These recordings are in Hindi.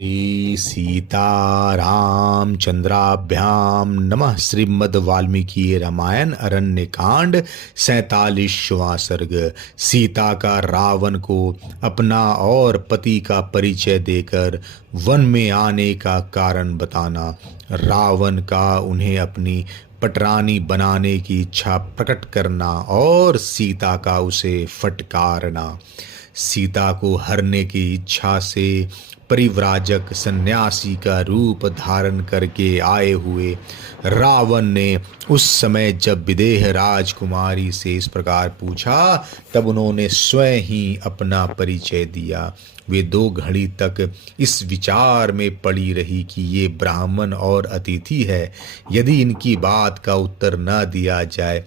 श्री सीतारामचंद्राभ्याम नमः। श्रीमद् वाल्मीकि रामायण अरण्य कांड 47वां सर्ग। सीता का रावण को अपना और पति का परिचय देकर वन में आने का कारण बताना। रावण का उन्हें अपनी पटरानी बनाने की इच्छा प्रकट करना और सीता का उसे फटकारना। सीता को हरने की इच्छा से परिव्राजक सन्यासी का रूप धारण करके आए हुए रावण ने उस समय जब विदेह राजकुमारी से इस प्रकार पूछा, तब उन्होंने स्वयं ही अपना परिचय दिया। वे 2 घड़ी तक इस विचार में पड़ी रही कि ये ब्राह्मण और अतिथि है, यदि इनकी बात का उत्तर न दिया जाए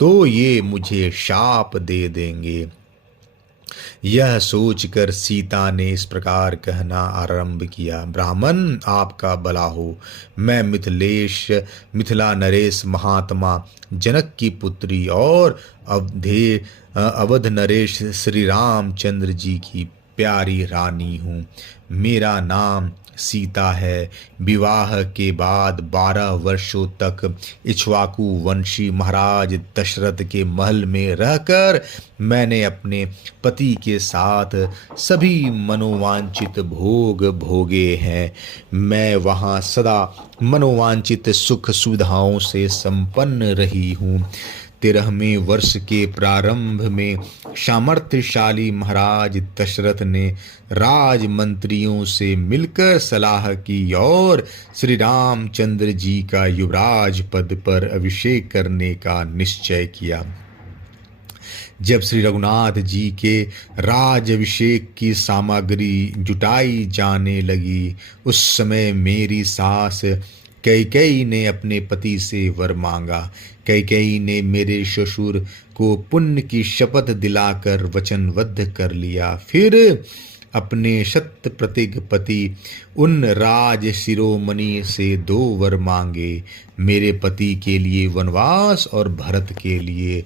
तो ये मुझे शाप दे देंगे। यह सोचकर सीता ने इस प्रकार कहना आरंभ किया, ब्राह्मण आपका भला हो। मैं मिथिला नरेश महात्मा जनक की पुत्री और अवध नरेश श्री रामचंद्र जी की प्यारी रानी हूँ। मेरा नाम सीता है। विवाह के बाद 12 वर्षों तक इक्ष्वाकु वंशी महाराज दशरथ के महल में रहकर मैंने अपने पति के साथ सभी मनोवांछित भोग भोगे हैं। मैं वहाँ सदा मनोवांछित सुख सुविधाओं से संपन्न रही हूँ। 13वें वर्ष के प्रारंभ में सामर्थ्यशाली महाराज दशरथ ने राजमंत्रियों से मिलकर सलाह की और श्री रामचंद्र जी का युवराज पद पर अभिषेक करने का निश्चय किया। जब श्री रघुनाथ जी के राजाभिषेक की सामग्री जुटाई जाने लगी, उस समय मेरी सास कैकेयी ने अपने पति से वर मांगा। कैकेयी ने मेरे ससुर को पुण्य की शपथ दिलाकर वचनबद्ध कर लिया। फिर अपने शत प्रतिज्ञ पति उन राज शिरोमणि से 2 वर मांगे, मेरे पति के लिए वनवास और भरत के लिए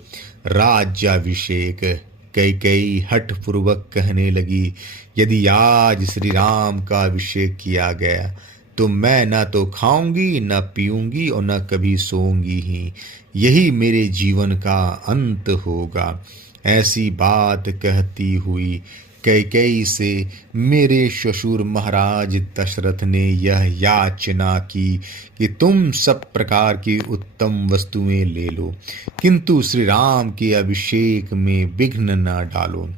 राज्याभिषेक। कैकेयी हठ पूर्वक कहने लगी, यदि आज श्री राम का अभिषेक किया गया तो मैं न तो खाऊंगी न पीऊंगी और न कभी सोऊंगी ही। यही मेरे जीवन का अंत होगा। ऐसी बात कहती हुई कैकेयी से मेरे ससुर महाराज दशरथ ने यह याचना की कि तुम सब प्रकार की उत्तम वस्तुएं ले लो, किंतु श्री राम के अभिषेक में विघ्न न डालो।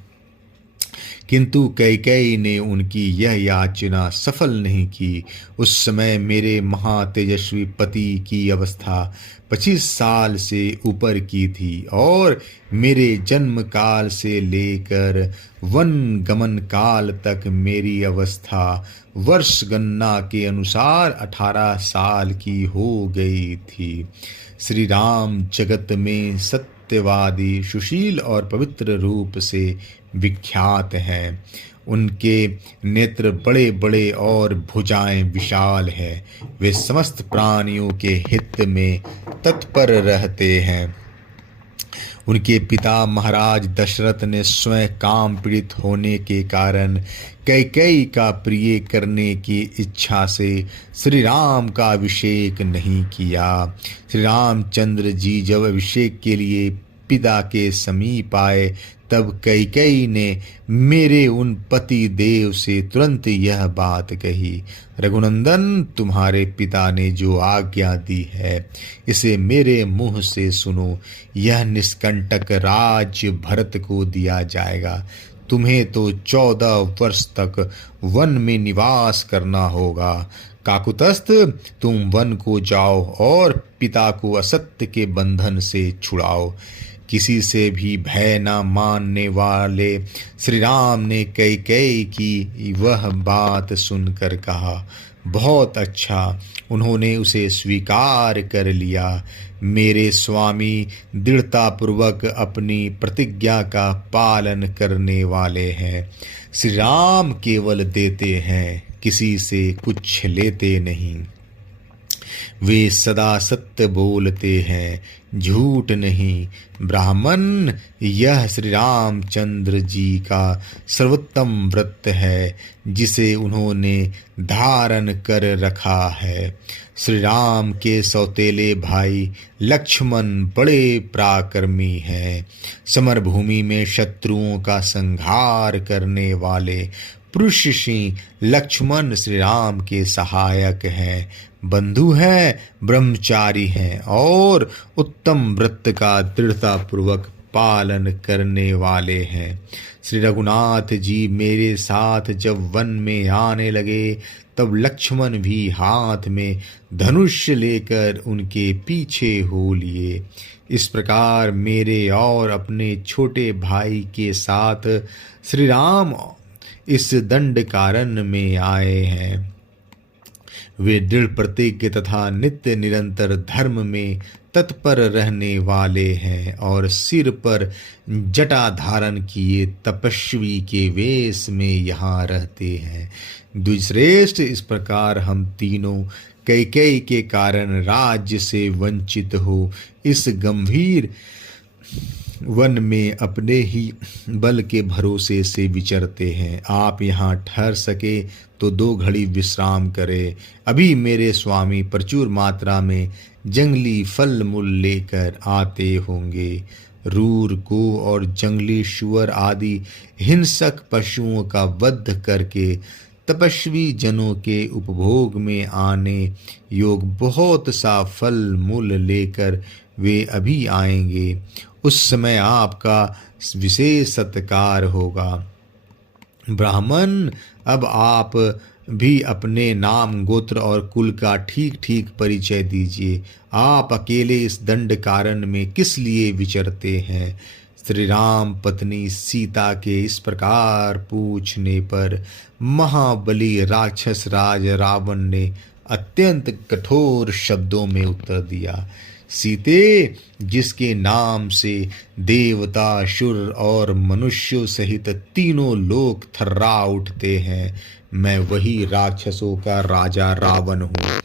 किंतु कैकेयी ने उनकी यह याचना सफल नहीं की। उस समय मेरे महातेजस्वी पति की अवस्था 25 साल से ऊपर की थी और मेरे जन्म काल से लेकर वन गमन काल तक मेरी अवस्था वर्ष गणना के अनुसार 18 साल की हो गई थी। श्री राम जगत में सत्यवादी, सुशील और पवित्र रूप से विख्यात हैं। उनके नेत्र बड़े बड़े और भुजाएं विशाल है। वे समस्त प्राणियों के हित में तत्पर रहते हैं। उनके पिता महाराज दशरथ ने स्वयं काम पीड़ित होने के कारण कैकेयी का प्रिय करने की इच्छा से श्री राम का अभिषेक नहीं किया। श्री रामचंद्र जी जब अभिषेक के लिए पिता के समीप आए, तब कैकेयी ने मेरे उन पति देव से तुरंत यह बात कही, रघुनंदन, तुम्हारे पिता ने जो आज्ञा दी है इसे मेरे मुंह से सुनो। यह निष्कंटक राज्य भरत को दिया जाएगा। तुम्हें तो 14 वर्ष तक वन में निवास करना होगा। काकुतस्थ, तुम वन को जाओ और पिता को असत्य के बंधन से छुड़ाओ। किसी से भी भय न मानने वाले श्री राम ने कैकेयी की वह बात सुनकर कहा, बहुत अच्छा। उन्होंने उसे स्वीकार कर लिया। मेरे स्वामी दृढ़तापूर्वक अपनी प्रतिज्ञा का पालन करने वाले हैं। श्री राम केवल देते हैं, किसी से कुछ लेते नहीं। वे सदा सत्य बोलते हैं, झूठ नहीं। ब्राह्मण, यह श्री रामचंद्र जी का सर्वोत्तम व्रत है जिसे उन्होंने धारण कर रखा है। श्री राम के सौतेले भाई लक्ष्मण बड़े पराक्रमी हैं। समर भूमि में शत्रुओं का संहार करने वाले पुरुष सिंह लक्ष्मण श्री राम के सहायक हैं, बंधु हैं, ब्रह्मचारी हैं और उत्तम व्रत का दृढ़ता पूर्वक पालन करने वाले हैं। श्री रघुनाथ जी मेरे साथ जब वन में आने लगे तब लक्ष्मण भी हाथ में धनुष लेकर उनके पीछे हो लिए। इस प्रकार मेरे और अपने छोटे भाई के साथ श्री राम इस दंड कारण्य में आए हैं। वे दृढ़ प्रतिज्ञ तथा नित्य निरंतर धर्म में तत्पर रहने वाले हैं और सिर पर जटा धारण किए तपस्वी के वेश में यहाँ रहते हैं। द्विश्रेष्ठ, इस प्रकार हम तीनों कैकेयी के कारण राज्य से वंचित हो इस गंभीर वन में अपने ही बल के भरोसे से विचरते हैं। आप यहाँ ठहर सके तो 2 घड़ी विश्राम करें। अभी मेरे स्वामी प्रचुर मात्रा में जंगली फल मूल लेकर आते होंगे। रूर को और जंगली शुअर आदि हिंसक पशुओं का वध करके तपस्वी जनों के उपभोग में आने योग बहुत सा फल मूल लेकर वे अभी आएंगे। उस समय आपका विशेष सत्कार होगा। ब्राह्मण, अब आप भी अपने नाम, गोत्र और कुल का ठीक ठीक परिचय दीजिए। आप अकेले इस दंड कारण में किस लिए विचरते हैं? श्री राम पत्नी सीता के इस प्रकार पूछने पर महाबली राक्षस राज रावण ने अत्यंत कठोर शब्दों में उत्तर दिया। सीते, जिसके नाम से देवता, असुर और मनुष्यों सहित तीनों लोक थर्रा उठते हैं, मैं वही राक्षसों का राजा रावण हूँ।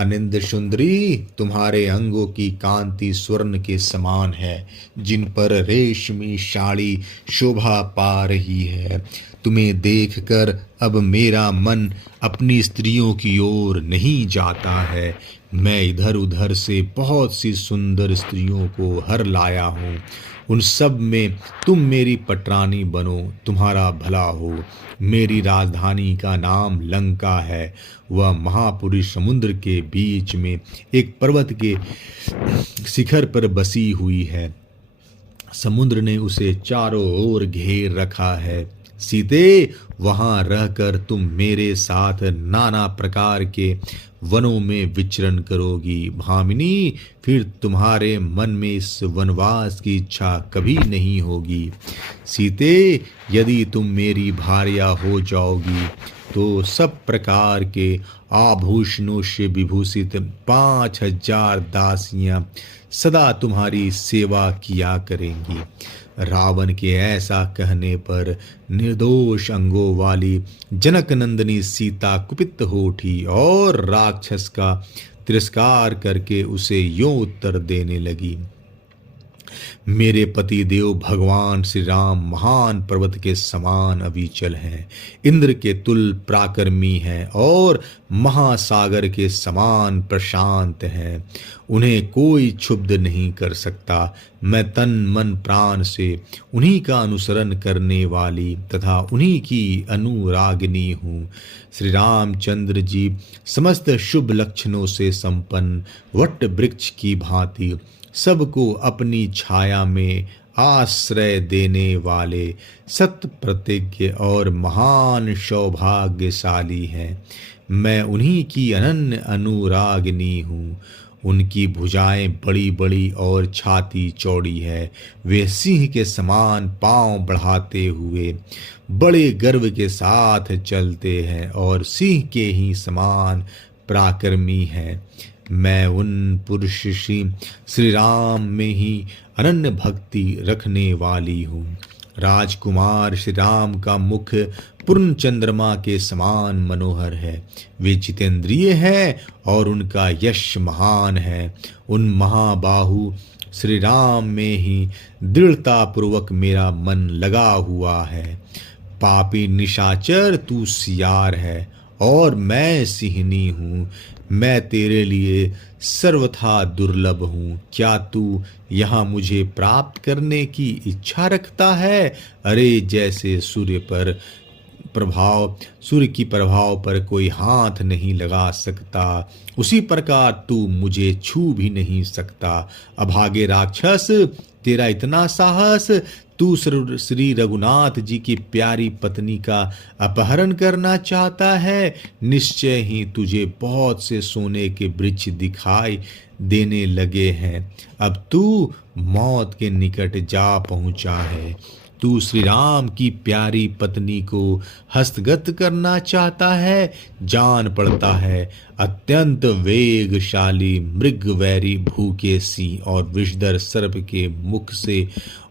अनिंद सुंदरी, तुम्हारे अंगों की कांति स्वर्ण के समान है, जिन पर रेशमी साड़ी शोभा पा रही है। तुम्हें देखकर अब मेरा मन अपनी स्त्रियों की ओर नहीं जाता है। मैं इधर उधर से बहुत सी सुंदर स्त्रियों को हर लाया हूँ। उन सब में तुम मेरी पटरानी बनो, तुम्हारा भला हो। मेरी राजधानी का नाम लंका है। वह महापुरुष समुद्र के बीच में एक पर्वत के शिखर पर बसी हुई है। समुद्र ने उसे चारों ओर घेर रखा है। सीते, वहां रहकर तुम मेरे साथ नाना प्रकार के वनों में विचरण करोगी। भामिनी, फिर तुम्हारे मन में इस वनवास की इच्छा कभी नहीं होगी। सीते, यदि तुम मेरी भार्या हो जाओगी तो सब प्रकार के आभूषणों से विभूषित 5000 दासियां सदा तुम्हारी सेवा किया करेंगी। रावण के ऐसा कहने पर निर्दोष अंगों वाली जनक नंदिनी सीता कुपित हो उठी और राक्षस का तिरस्कार करके उसे यूं उत्तर देने लगी। मेरे पति देव भगवान श्री राम महान पर्वत के समान अविचल हैं, इंद्र के तुल्य पराक्रमी हैं और महासागर के समान प्रशांत हैं। उन्हें कोई क्षुब्ध नहीं कर सकता। मैं तन मन प्राण से उन्हीं का अनुसरण करने वाली तथा उन्हीं की अनुरागिनी हूँ। श्री रामचंद्र जी समस्त शुभ लक्षणों से संपन्न वट वृक्ष की भांति सबको अपनी छाया में आश्रय देने वाले सत्य प्रतिज्ञ और महान सौभाग्यशाली हैं। मैं उन्हीं की अनन्य अनुरागिनी हूँ। उनकी भुजाएं बड़ी बड़ी और छाती चौड़ी है। वे सिंह के समान पांव बढ़ाते हुए बड़े गर्व के साथ चलते हैं और सिंह के ही समान पराक्रमी हैं। मैं उन पुरुष श्री राम में ही अनन्य भक्ति रखने वाली हूँ। राजकुमार श्री राम का मुख पूर्ण चंद्रमा के समान मनोहर है। वे जितेंद्रिय हैं और उनका यश महान है। उन महाबाहु श्री राम में ही दृढ़ता पूर्वक मेरा मन लगा हुआ है। पापी निशाचर तू सियार है और मैं सिंहनी हूँ। मैं तेरे लिए सर्वथा दुर्लभ हूँ। क्या तू यहाँ मुझे प्राप्त करने की इच्छा रखता है? अरे जैसे सूर्य की प्रभाव पर कोई हाथ नहीं लगा सकता, उसी प्रकार तू मुझे छू भी नहीं सकता। अभागे राक्षस, तेरा इतना साहस! तू श्री रघुनाथ जी की प्यारी पत्नी का अपहरण करना चाहता है। निश्चय ही तुझे बहुत से सोने के वृक्ष दिखाई देने लगे हैं। अब तू मौत के निकट जा पहुंचा है। तू श्री राम की प्यारी पत्नी को हस्तगत करना चाहता है। जान पड़ता है अत्यंत वेगशाली मृगवैरी भूखे सिंह और विषधर सर्प के मुख से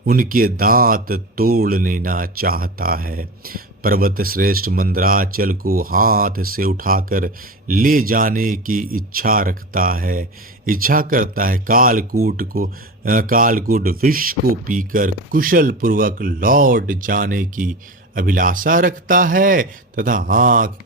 उनके दांत तोड़ लेना चाहता है। पर्वत श्रेष्ठ मंदराचल को हाथ से उठाकर ले जाने की इच्छा करता है। कालकूट विष को पीकर कुशल पूर्वक लौट जाने की अभिलाषा रखता है तथा आँख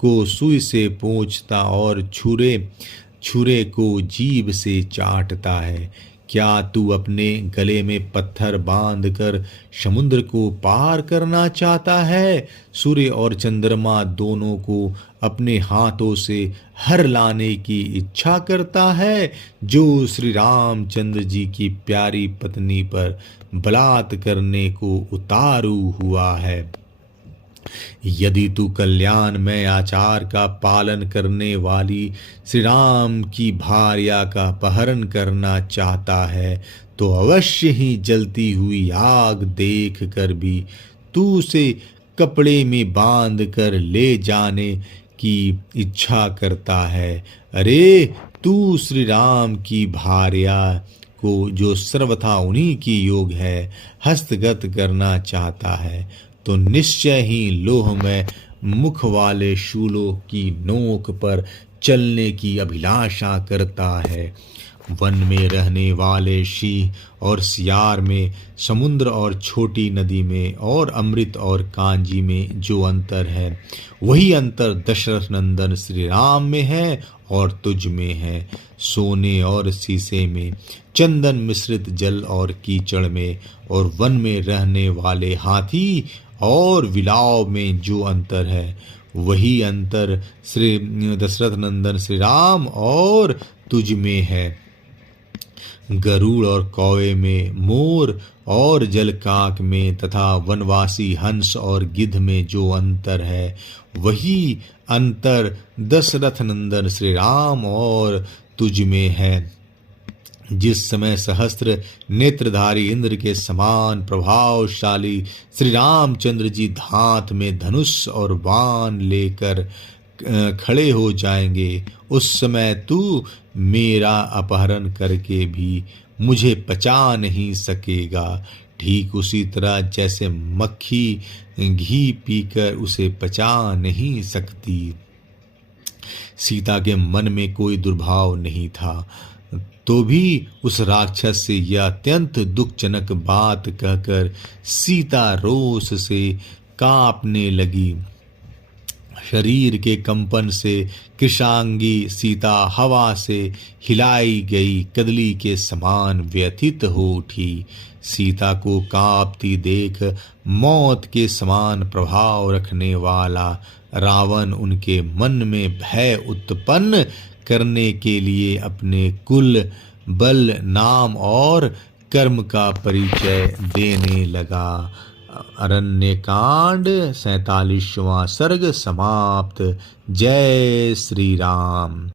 को सुई से पोंछता और छुरे को जीभ से चाटता है। क्या तू अपने गले में पत्थर बांधकर समुद्र को पार करना चाहता है? सूर्य और चंद्रमा दोनों को अपने हाथों से हर लाने की इच्छा करता है। जो श्री रामचंद्र जी की प्यारी पत्नी पर बलात् करने को उतारू हुआ है। यदि तू कल्याणमय आचार का पालन करने वाली श्री राम की भार्या का अपहरण करना चाहता है तो अवश्य ही जलती हुई आग देख कर भी तू उसे कपड़े में बांध कर ले जाने की इच्छा करता है। अरे तू श्री राम की भार्या को, जो सर्वथा उन्हीं की योग है, हस्तगत करना चाहता है तो निश्चय ही लोहमय मुख वाले शूलों की नोक पर चलने की अभिलाषा करता है। वन में रहने वाले सिंह और सियार में, समुद्र और छोटी नदी में और अमृत और कांजी में जो अंतर है, वही अंतर दशरथ नंदन श्री राम में है और तुझ में है। सोने और शीशे में, चंदन मिश्रित जल और कीचड़ में और वन में रहने वाले हाथी और विलाव में जो अंतर है, वही अंतर श्री दशरथ नंदन श्री राम और तुझ में है। गरुड़ और कौवे में, मोर और जलकाक में तथा वनवासी हंस और गिद्ध में जो अंतर है, वही अंतर दशरथ नंदन श्री राम और तुझ में है। जिस समय सहस्त्र नेत्रधारी इंद्र के समान प्रभावशाली श्री रामचंद्र जी धात में धनुष और बाण लेकर खड़े हो जाएंगे, उस समय तू मेरा अपहरण करके भी मुझे पचा नहीं सकेगा। ठीक उसी तरह जैसे मक्खी घी पीकर उसे पचा नहीं सकती। सीता के मन में कोई दुर्भाव नहीं था, तो भी उस राक्षस से यह अत्यंत दुखजनक बात कहकर सीता रोष से कांपने लगी। शरीर के कंपन से कृशांगी सीता हवा से हिलाई गई कदली के समान व्यथित हो उठी। सीता को कांपती देख मौत के समान प्रभाव रखने वाला रावण उनके मन में भय उत्पन्न करने के लिए अपने कुल, बल, नाम और कर्म का परिचय देने लगा। अरण्यकांड 47वां सर्ग समाप्त। जय श्री राम।